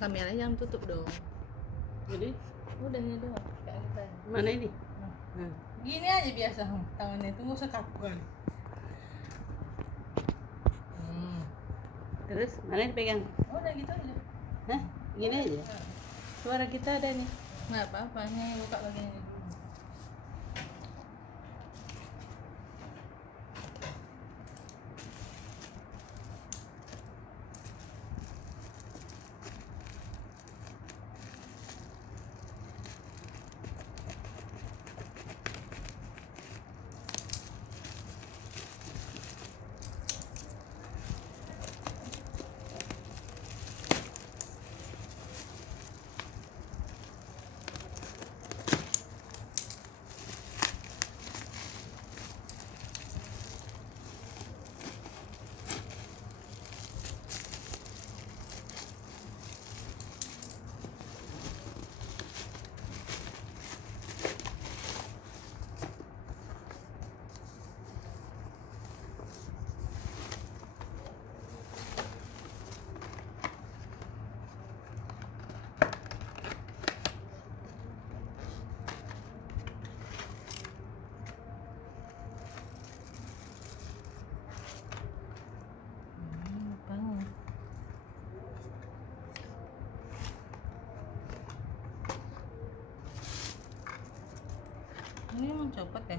Kameranya jangan tutup dong. Jadi Udah ini doang. Kayak kita. mana ini? Nah. Gini aja biasa tangannya itu nggak usah kaku kan. Terus mana dipegang? Udah gitu aja. Hah? Gini aja. Suara kita ada nih. Nggak apa-apa, ini buka bagian ini dulu. Apanya? Ini emang copot ya?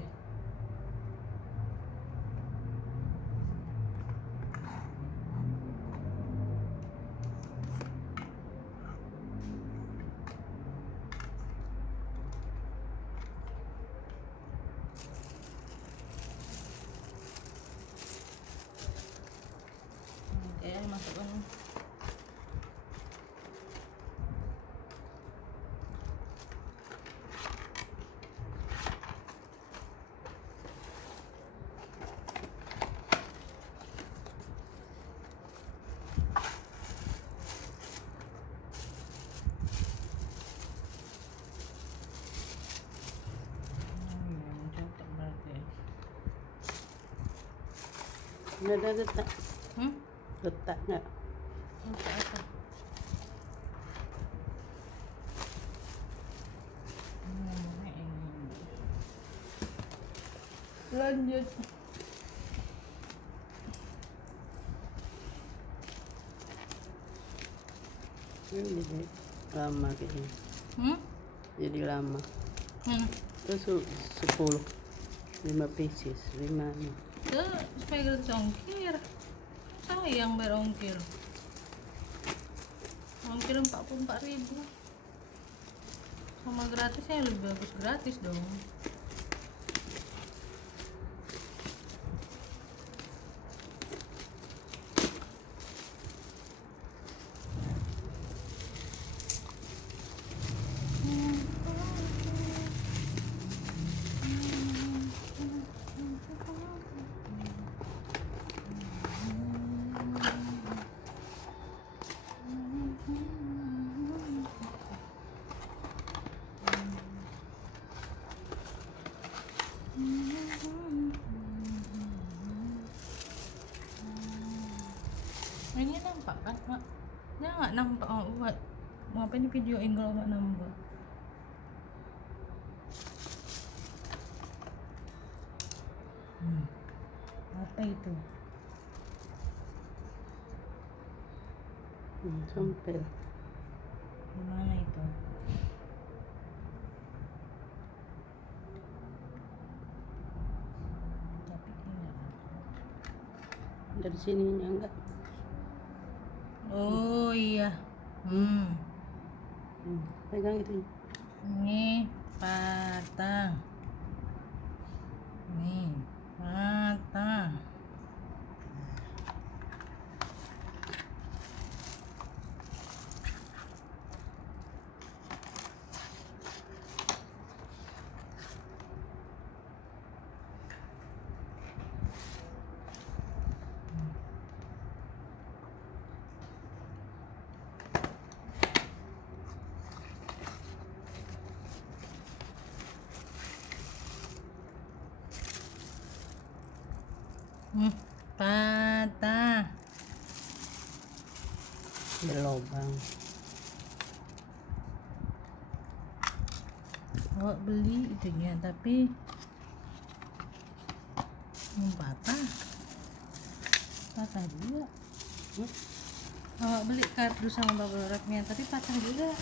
Oke, masukkan. Copot berarti. Ini ada letak. Letak nggak? Untuk apa? Lanjut. Ini jadi lama kayaknya. Jadi lama. Terus 10 5 pieces 5 nih. Itu supaya gratis ongkir. Sayang bayar ongkir. Ongkir 44.000. Sama gratisnya lebih bagus gratis dong. Ini nampak kan, Mak? Dia nggak nampak, buat apa ini videoin kalau nggak nampak. Apa itu? Sompel. Gimana itu? Tapi enggak. Dari sininya enggak. Oh iya. Pegang itu. Ini patah. Nih, patah. Patah. Berlobang. awak beli itunya tapi patah juga. Awak beli kardus sama bubble wrapnya tapi patah juga.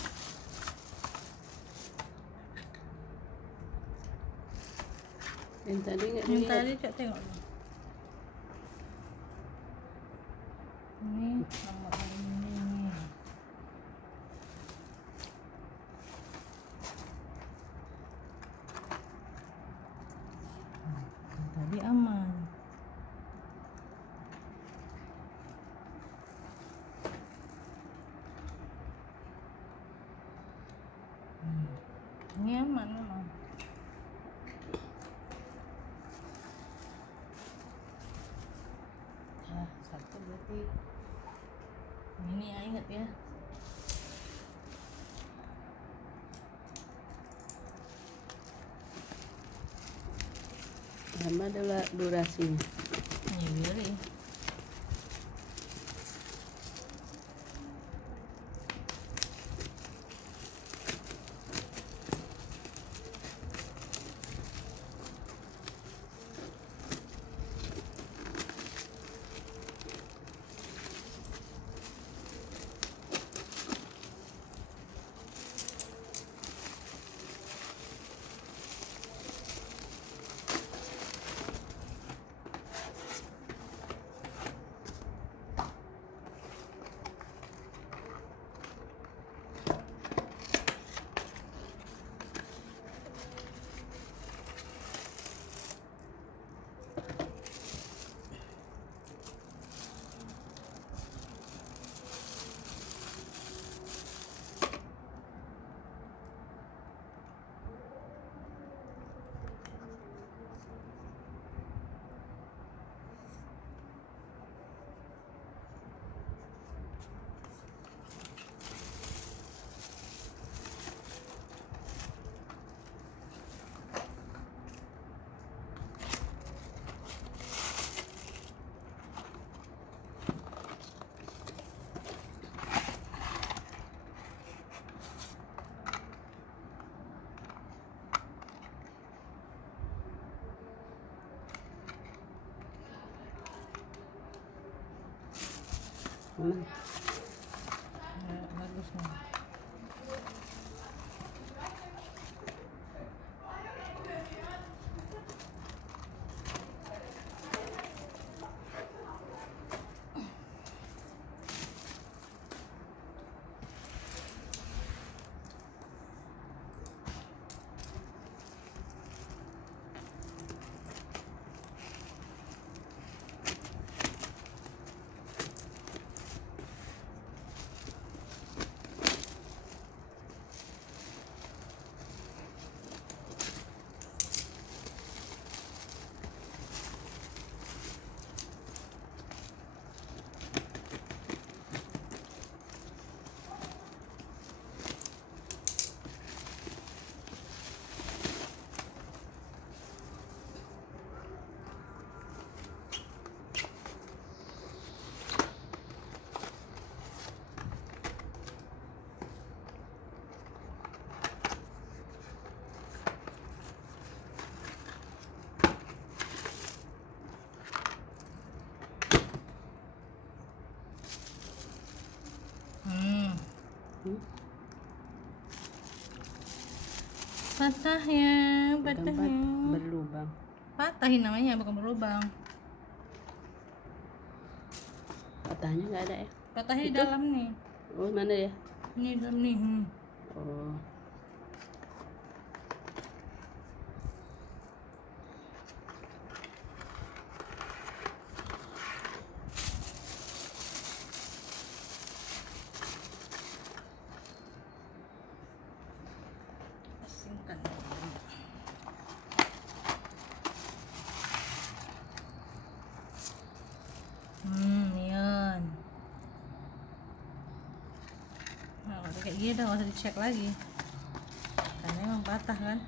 Yang tadi nggak Yang dilihat. tadi cak tengok nih. Ini nomor ini nih. Yang tadi aman. Ini aman memang. Nah, satu berarti ini ya, ingat ya. Lama adalah durasinya. Ini beli. Aman. Ya, bagus nih. Patah ya, patah Tempat ya. berlubang. Patahin namanya, bukan berlubang. Patahnya nggak ada ya? Patahnya di Itu? dalam nih. Oh, mana ya? Ini dalam nih. Oh. Asingkan. Yan. Nah, udah kayak gini udah nggak usah dicek lagi. Karena emang patah kan.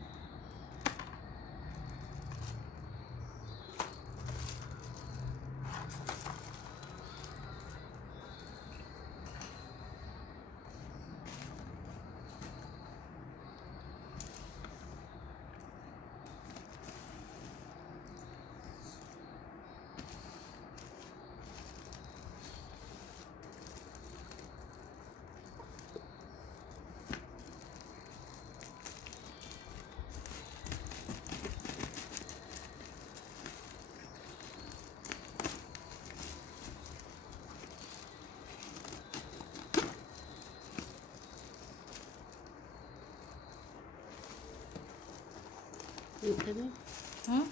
Ito na. Hmm?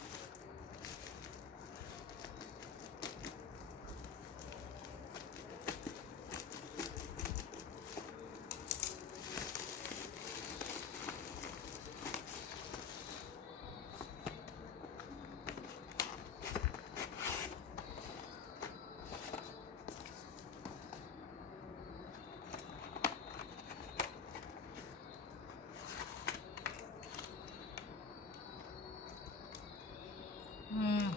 Hmm.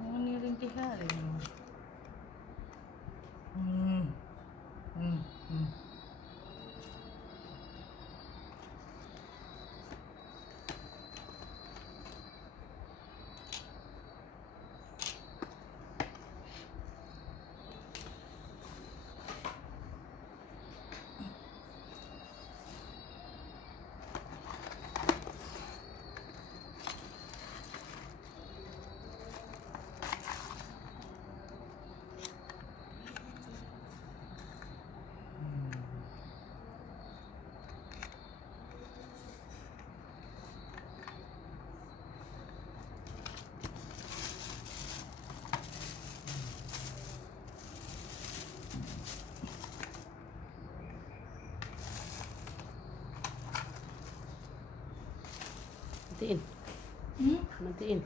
Ano nirintihan mo? Hmm. Hmm. Hmm. Matiin. Hmm? Matiin.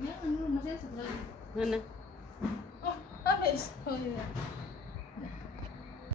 Yan, ano, masaya sa lagi. Ano? Oh, amis. Oh, yeah.